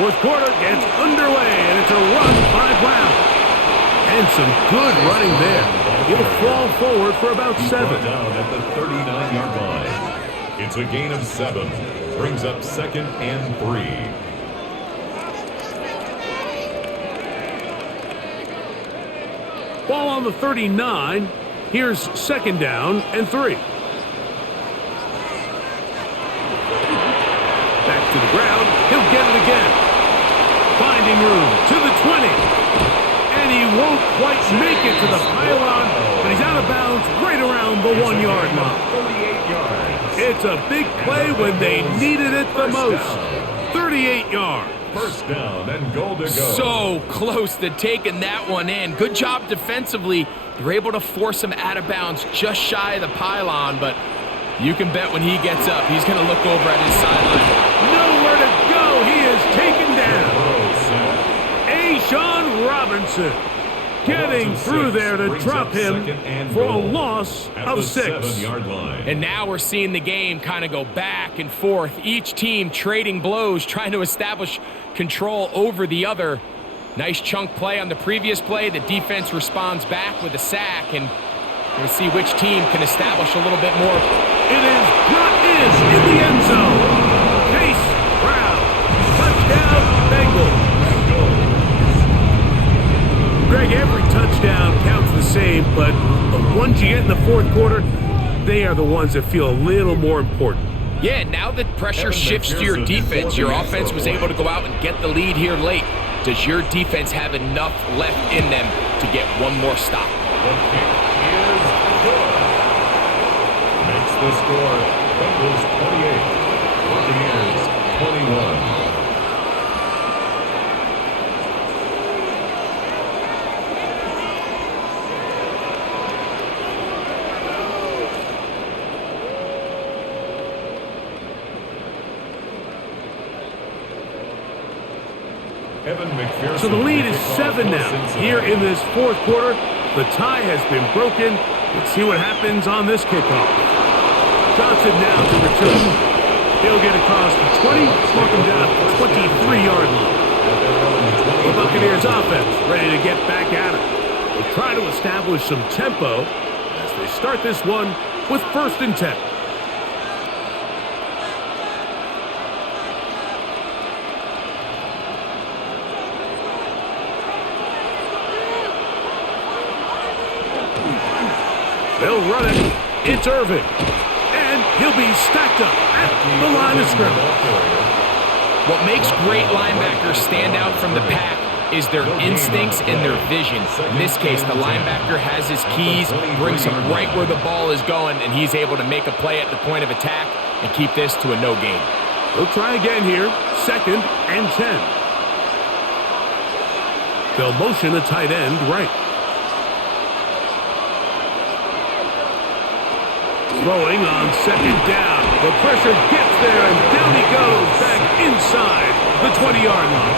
Fourth quarter gets underway, and it's a run by Brown. And some good running there. He'll fall forward for about 7. Down at the 39-yard line. It's a gain of 7. Brings up 2nd and 3. Ball on the 39. Here's 2nd down and 3. Back to the ground. He'll get it again. Finding room to the 20. And he won't quite make it to the pylon, but he's out of bounds right around the 1-yard line. 38 yards. It's a big play when they needed it the most. 38 yards. First down and goal to go. So close to taking that one in. Good job defensively. They're able to force him out of bounds just shy of the pylon, but you can bet when he gets up, he's going to look over at his sideline. Nowhere to go. He is taken down. Sean Robinson getting through there to drop him for a loss of 6. 7-yard line. And now we're seeing the game kind of go back and forth. Each team trading blows, trying to establish control over the other. Nice chunk play on the previous play. The defense responds back with a sack, and we're going to see which team can establish a little bit more. It is brought in the end zone. Chase Brown. Touchdown, Bengals. Greg, every touchdown counts the same, but the ones you get in the fourth quarter, they are the ones that feel a little more important. Yeah, now that pressure shifts to your defense, your offense was able to go out and get the lead here late. Does your defense have enough left in them to get one more stop? The kick is good. Makes the score Bengals 28, Buccaneers 21. So the lead is 7 now. Here in this fourth quarter, the tie has been broken. Let's see what happens on this kickoff. Johnson now to return. He'll get across the 20, mark him down at the 23-yard line. The Buccaneers offense ready to get back at it. They'll try to establish some tempo as they start this one with 1st and 10. They'll run it. It's Irving. And he'll be stacked up at the line of scrimmage. What makes great linebackers stand out from the pack is their instincts and their vision. In this case, the linebacker has his keys, brings him right where the ball is going, and he's able to make a play at the point of attack and keep this to a no gain. They'll try again here. 2nd and 10. They'll motion a tight end right. Throwing on 2nd down. The pressure gets there, and down he goes back inside the 20-yard line.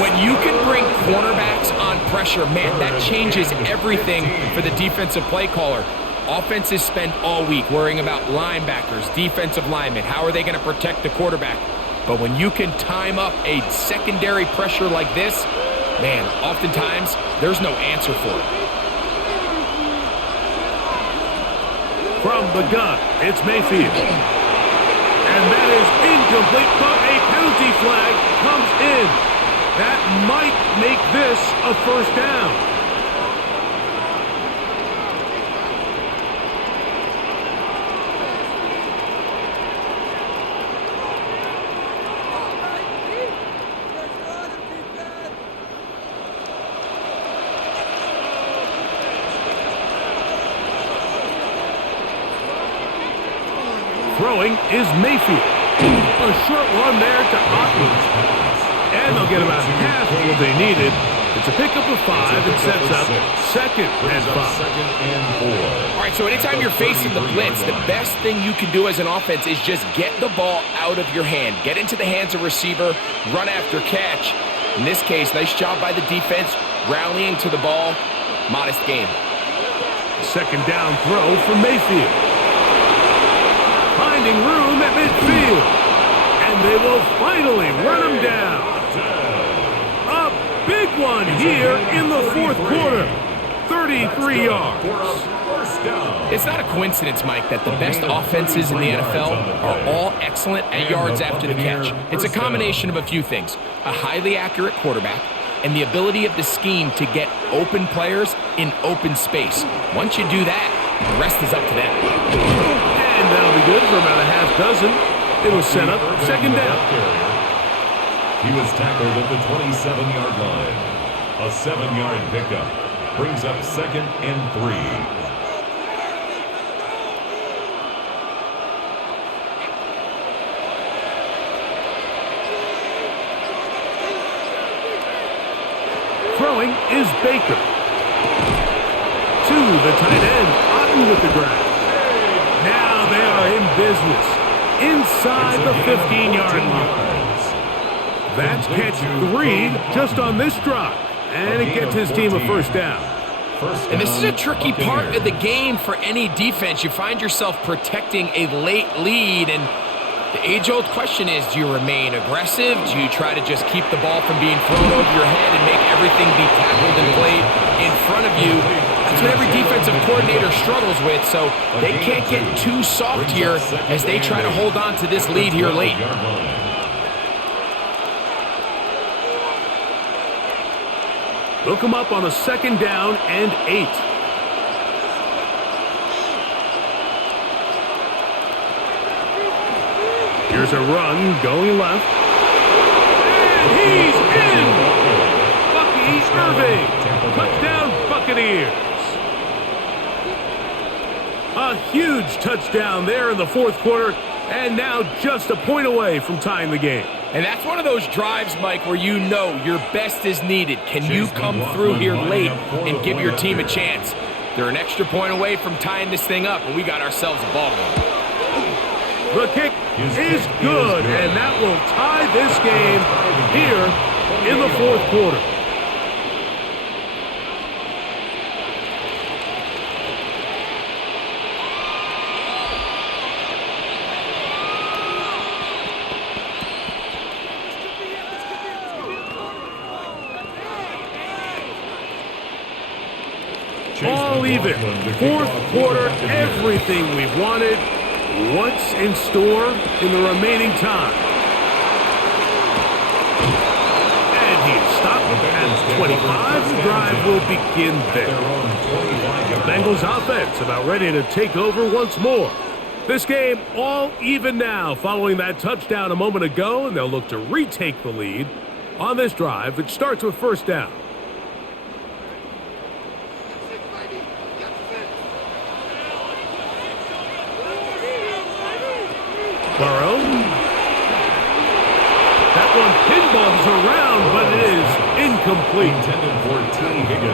When you can bring cornerbacks on pressure, man, that changes everything for the defensive play caller. Offenses spend all week worrying about linebackers, defensive linemen. How are they going to protect the quarterback? But when you can time up a secondary pressure like this, man, oftentimes there's no answer for it. From the gun, it's Mayfield. And that is incomplete, but a penalty flag comes in. That might make this a 1st down. Throwing is Mayfield. A short one there to Otton. And they'll get about half of what they needed. It's a pickup of 5 and sets up 2nd and 5. All right, so anytime you're facing the blitz, the best thing you can do as an offense is just get the ball out of your hand. Get into the hands of receiver, run after catch. In this case, nice job by the defense, rallying to the ball. Modest gain. 2nd down throw for Mayfield. Finding room at midfield. And And they will finally run him down. A big one here in the fourth quarter. 33 yards. It's not a coincidence, Mike, that the best offenses in the NFL are all excellent at yards after the catch. It's a combination of a few things. A highly accurate quarterback and the ability of the scheme to get open players in open space. Once you do that, the rest is up to them. And that'll be good for about a half dozen. It'll set up second down. He was tackled at the 27-yard line. A 7-yard pickup brings up second and 3. Throwing is Baker. To the tight end, Otten with the grab. Now they are in business inside the 15-yard line. That's catch 3 just on this drive, and it gets his team a first down. And this is a tricky part of the game for any defense. You find yourself protecting a late lead, and the age-old question is, do you remain aggressive? Do you try to just keep the ball from being thrown over your head and make everything be tackled and played in front of you? That's what every defensive coordinator struggles with, so they can't get too soft here as they try to hold on to this lead here late. Look him up on a second down and 8. Here's a run going left. And he's in! Bucky Irving! Touchdown Buccaneers! A huge touchdown there in the fourth quarter, and now just a point away from tying the game. And that's one of those drives, Mike, where you know your best is needed. Can you come through here late and give your team a chance? They're an extra point away from tying this thing up, and we got ourselves a ball game. The kick is good, and that will tie this game here in the fourth quarter. All even. Fourth quarter, everything we've wanted. What's in store in the remaining time? And he's stopped at 25. The drive will begin there. The Bengals offense about ready to take over once more. This game all even now following that touchdown a moment ago, and they'll look to retake the lead on this drive, which starts with first down. Burrow. That one pinballs around, but it is incomplete.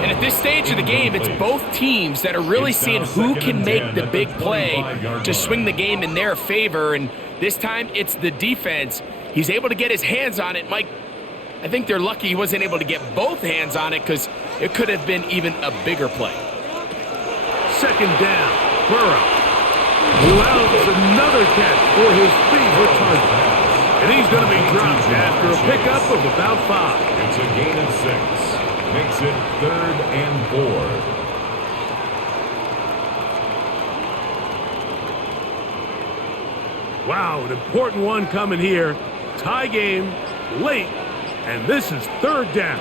And at this stage of the game, it's both teams that are really seeing who can make the big play to swing the game in their favor. And this time, it's the defense. He's able to get his hands on it. Mike, I think they're lucky he wasn't able to get both hands on it because it could have been even a bigger play. Second down, Burrow. Allows another catch for his favorite target. And he's going to be dropped after a pickup of about 5. It's a gain of 6. Makes it 3rd and 4. Wow, an important one coming here. Tie game, late, and this is 3rd down.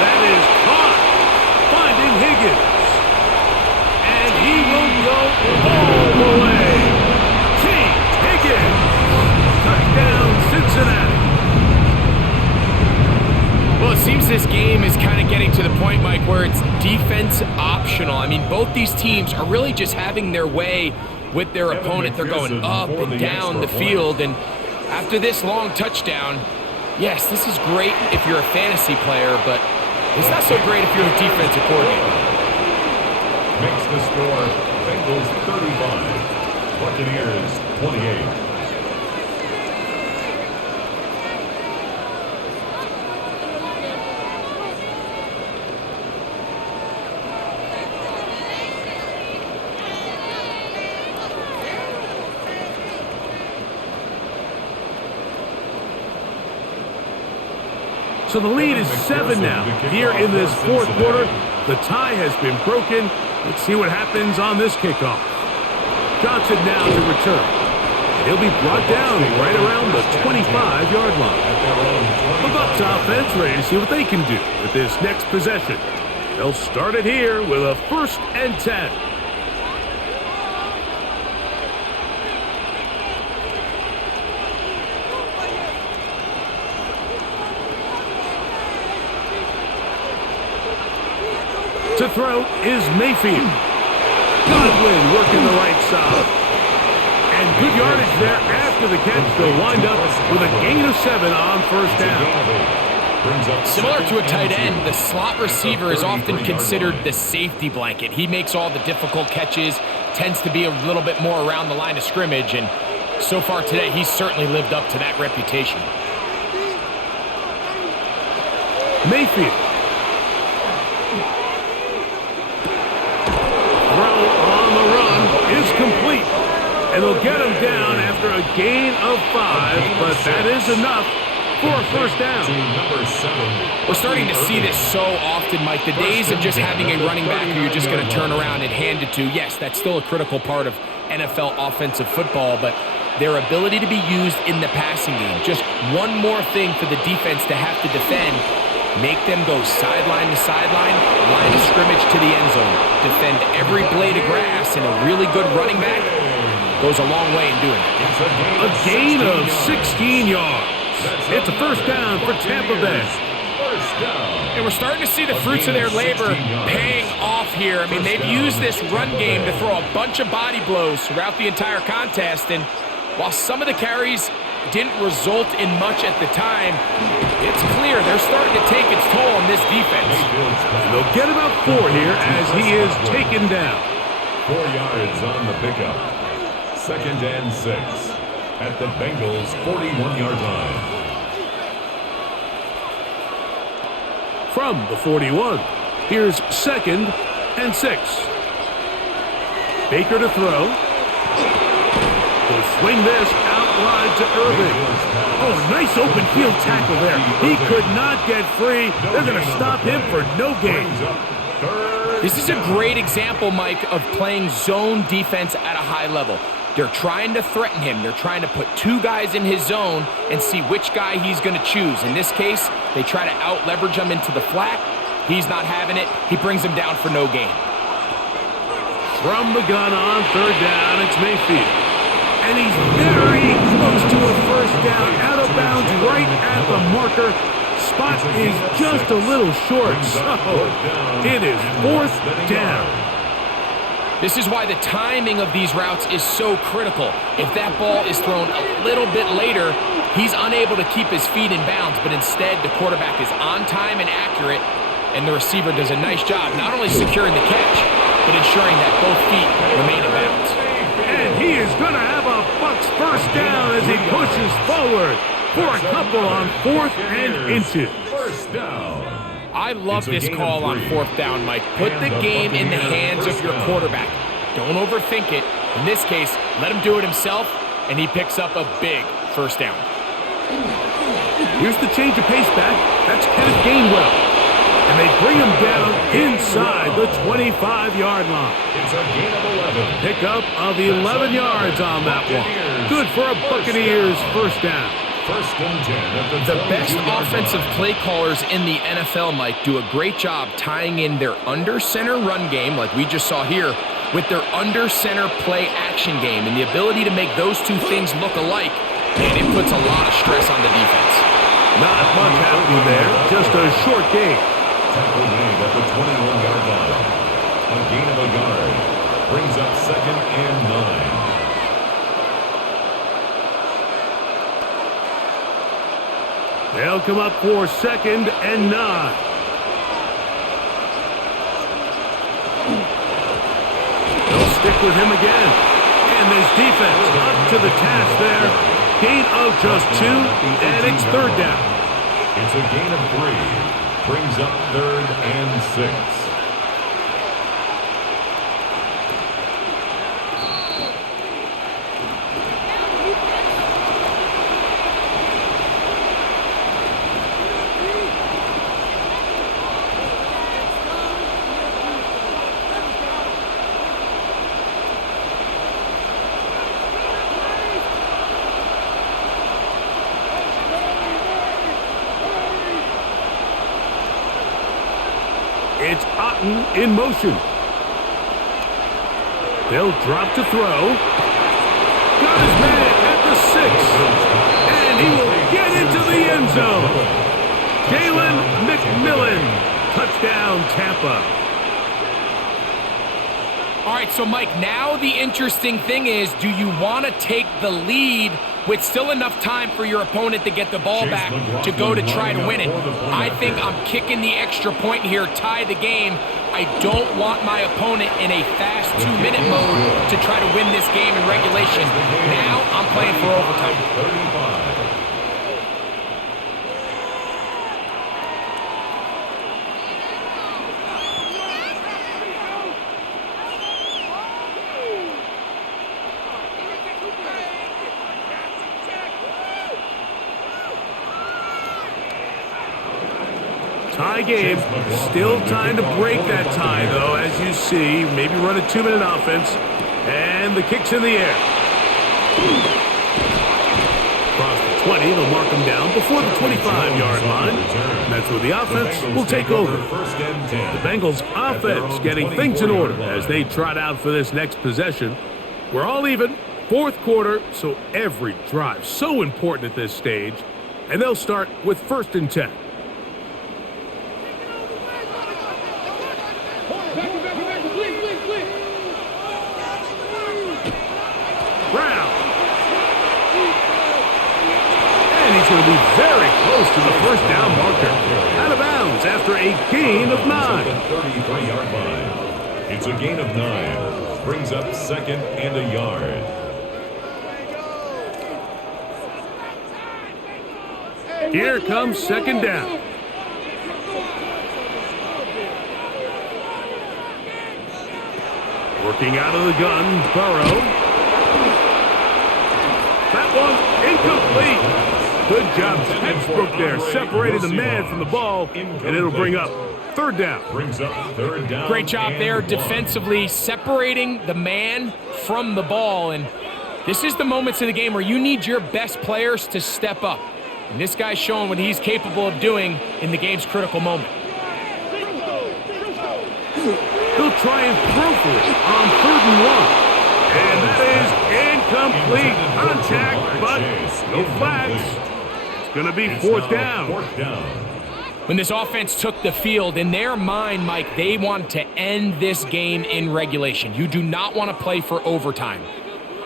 That is caught. Finding Higgins. He will go all the way. T. Higgins. Touchdown, Cincinnati. Well, it seems this game is kind of getting to the point, Mike, where it's defense optional. I mean, both these teams are really just having their way with their opponent. They're going up and down the field. And after this long touchdown, yes, this is great if you're a fantasy player, but it's not so great if you're a defensive coordinator. Makes the score Bengals 35, Buccaneers 28. So the lead is 7 now. Here in this fourth quarter, the tie has been broken. Let's see what happens on this kickoff. Johnson now to return. He'll be brought down right around the 25-yard line. The Bucs offense ready to see what they can do with this next possession. They'll start it here with a 1st and 10. To throw is Mayfield. Godwin working the right side. And good yardage there after the catch. They'll wind up with a gain of 7 on 1st down. Similar to a tight end, the slot receiver is often considered the safety blanket. He makes all the difficult catches, tends to be a little bit more around the line of scrimmage, and so far today, he's certainly lived up to that reputation. Mayfield. Is complete, and they'll get him down after a gain of 5, but that is enough for a 1st down. We're starting to see this so often, Mike. The days of just having a running back who you're just going to turn around and hand it to, yes, that's still a critical part of NFL offensive football, but their ability to be used in the passing game, just one more thing for the defense to have to defend. Make them go sideline to sideline, line of scrimmage to the end zone. Defend every blade of grass, and a really good running back goes a long way in doing it. A gain of 16 yards. It's a 1st down for Tampa Bay. And we're starting to see the fruits of their labor paying off here. I mean, they've used this run game to throw a bunch of body blows throughout the entire contest, and while some of the carries didn't result in much at the time, it's clear they're starting to take its toll on this defense. They'll get about 4 here as he is taken down. 4 yards on the pickup. 2nd and 6 at the Bengals' 41-yard line. From the 41, here's 2nd and 6. Baker to throw. He'll swing this out wide to Irving. Oh, nice open field tackle there. He could not get free. They're going to stop him for no gain. This is a great example, Mike, of playing zone defense at a high level. They're trying to threaten him. They're trying to put 2 guys in his zone and see which guy he's going to choose. In this case, they try to out-leverage him into the flat. He's not having it. He brings him down for no gain. From the gun on 3rd down, it's Mayfield. And he's very close to a 1st down, out of bounds, right at the marker. Spot is just a little short, so it is 4th down. This is why the timing of these routes is so critical. If that ball is thrown a little bit later, he's unable to keep his feet in bounds, but instead the quarterback is on time and accurate, and the receiver does a nice job not only securing the catch, but ensuring that both feet remain in bounds. And he is going to have a Bucs 1st down as he pushes forward for a couple on 4th and inches. 1st down. I love this call on 4th down, Mike. Put the game in the hands of your quarterback. Don't overthink it. In this case, let him do it himself, and he picks up a big 1st down. Here's the change of pace back. That's Kenneth Gainwell. And they bring him down inside the 25-yard line. It's a gain of 11. Pickup of 11 yards on that one. Good for a Buccaneers 1st down. 1st and 10 at the best offensive play callers in the NFL, Mike, do a great job tying in their under-center run game, like we just saw here, with their under-center play action game. And the ability to make those 2 things look alike, and it puts a lot of stress on the defense. Not much happening there, just a short gain. Tackle made at the 21-yard line. A gain of a yard brings up 2nd and 9. They'll come up for 2nd and 9. They'll stick with him again. And this defense up to the task there. Gain of just 2, and it's 3rd down. It's a gain of 3. Brings up 3rd and 6. Otten in motion. They'll drop to throw. Got his man at the 6. And he will get into the end zone. Jalen McMillan. Touchdown, Tampa. All right, so Mike, now the interesting thing is, do you want to take the lead with still enough time for your opponent to get the ball back to go to try to win it? I think I'm kicking the extra point here, tie the game. I don't want my opponent in a fast 2-minute mode to try to win this game in regulation. Now I'm playing for overtime. 35. Tie game. Still time to break that tie, though, as you see. Maybe run a 2-minute offense. And the kick's in the air. Across the 20, they'll mark them down before the 25-yard line. And that's where the offense will take over. The Bengals offense getting things in order as they trot out for this next possession. We're all even. Fourth quarter, so every drive so important at this stage. And they'll start with 1st and 10. Going to be very close to the first down marker. Out of bounds after a gain of 9. 33-yard line. It's a gain of 9. Brings up 2nd and a yard. Here comes 2nd down. Working out of the gun, Burrow. That one incomplete. Good job, textbook there, separating the man from the ball, and it'll bring up 3rd down. Brings up 3rd down. Great job there defensively, separating the man from the ball. And this is the moments of the game where you need your best players to step up. And this guy's showing what he's capable of doing in the game's critical moment. He'll try and throw for it on 3rd and 1. And that is incomplete. Contact, but no flags. Going to be 4th down. When this offense took the field, in their mind, Mike, they want to end this game in regulation. You do not want to play for overtime.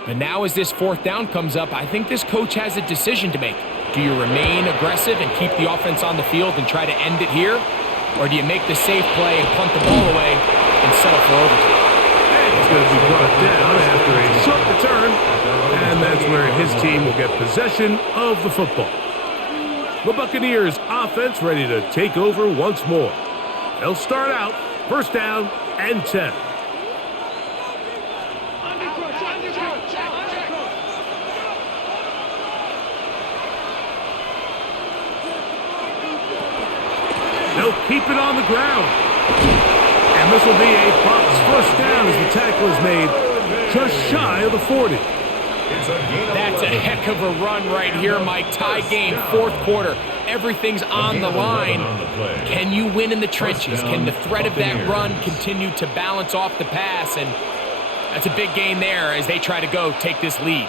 But now as this 4th down comes up, I think this coach has a decision to make. Do you remain aggressive and keep the offense on the field and try to end it here? Or do you make the safe play and punt the ball away and settle for overtime? It's going to be brought down after a short return. And that's where his team will get possession of the football. The Buccaneers offense ready to take over once more. They'll start out 1st down and 10. They'll keep it on the ground. And this will be a Bucs 1st down as the tackle is made just shy of the 40. That's a heck of a run right here, Mike. Tie game, 4th quarter. Everything's on the line. Can you win in the trenches? Can the threat of that run continue to balance off the pass? And that's a big gain there as they try to go take this lead.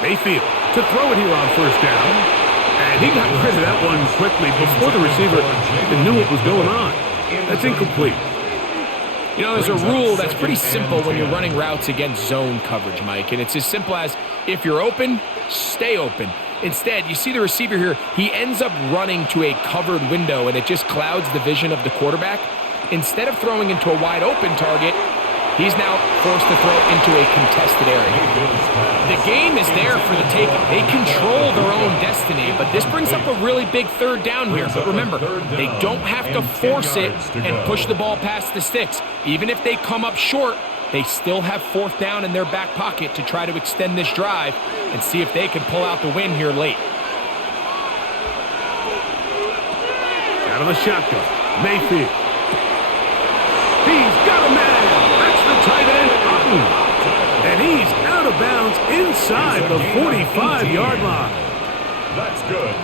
Mayfield to throw it here on 1st down. And he got rid of that one quickly before the receiver even knew what was going on. That's incomplete. You know, there's a rule that's pretty simple when you're running routes against zone coverage, Mike, and it's as simple as if you're open, stay open. Instead, you see the receiver here, he ends up running to a covered window, and it just clouds the vision of the quarterback. Instead of throwing into a wide open target, he's now forced to throw into a contested area. The game is there for the taking. They control their own destiny, but this brings up a really big 3rd down here. But remember, they don't have to force it and push the ball past the sticks. Even if they come up short, they still have 4th down in their back pocket to try to extend this drive and see if they can pull out the win here late. Out of the shotgun, Mayfield. He's got a man. That's the tight end, Otten. And he's out of bounds inside the 45-yard line. That's good.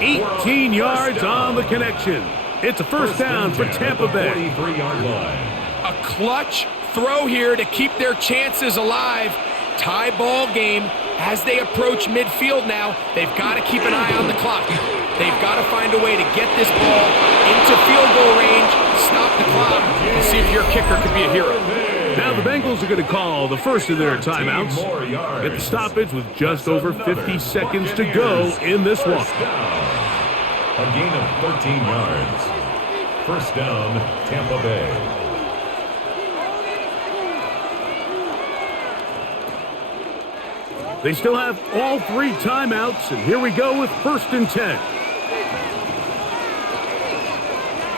18 yards on the connection. It's a first down for Tampa Bay. 43-yard line. A clutch throw here to keep their chances alive. Tie ball game as they approach midfield now. They've got to keep an eye on the clock. They've got to find a way to get this ball into field goal range, stop the clock, and see if your kicker could be a hero. Now the Bengals are going to call the first of their timeouts. Get the stoppage with just over 50 seconds to go in this one. A gain of 13 yards. First down, Tampa Bay. They still have all 3 timeouts, and here we go with first and 10.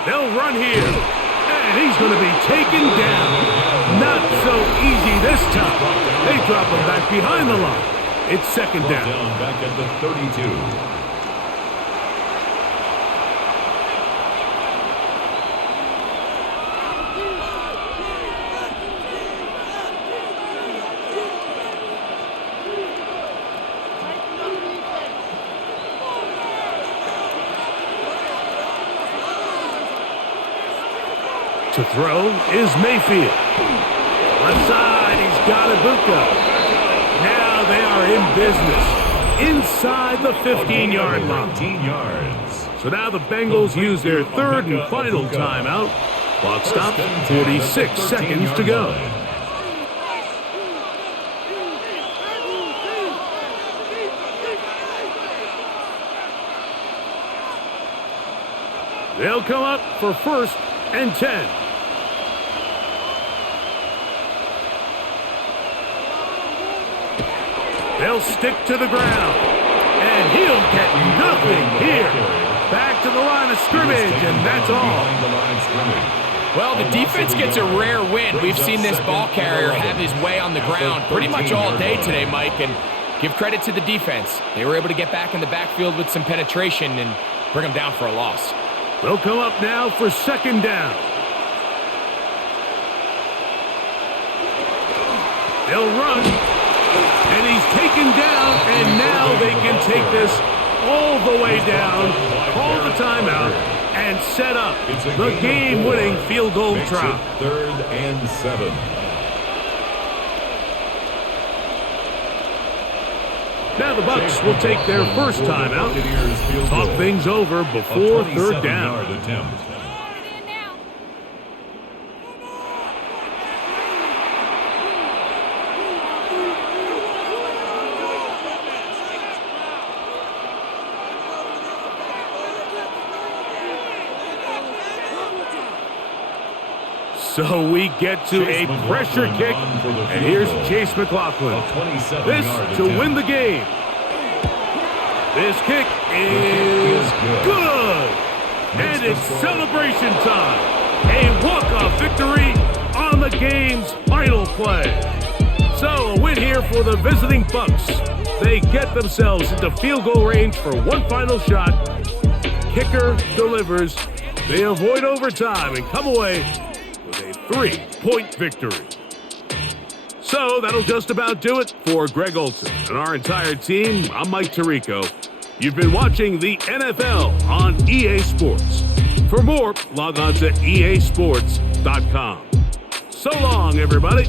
They'll run here, and he's going to be taken down. Not so easy this time. They drop him back behind the line. It's second down. Back at the 32. To throw is Mayfield. Left side, he's got Ibuka. Now they are in business inside the 15-yard line. 19 yards. So now the Bengals use their third and final timeout. Clock stops, 46 seconds to go. They'll come up for first and 10. They'll stick to the ground, and he'll get nothing here. Back to the line of scrimmage, and that's all. Well, the defense gets a rare win. We've seen this ball carrier have his way on the ground pretty much all day today, Mike, and give credit to the defense. They were able to get back in the backfield with some penetration and bring them down for a loss. They'll come up now for second down. They'll run, and he's taken down, and now they can take this all the way down, call the timeout, and set up the game-winning field goal try. Third and 7. Now the Bucs will take their first timeout, talk things over before third down. So we get to a pressure kick, and here's Chase McLaughlin. This to win the game. This kick is good, and it's celebration time. A walk-off victory on the game's final play. So a win here for the visiting Bucs. They get themselves into field goal range for one final shot. Kicker delivers. They avoid overtime and come away with a 3-point victory. So that'll just about do it for Greg Olson and our entire team. I'm Mike Tirico. You've been watching the NFL on EA Sports. For more, log on to easports.com. So long, everybody.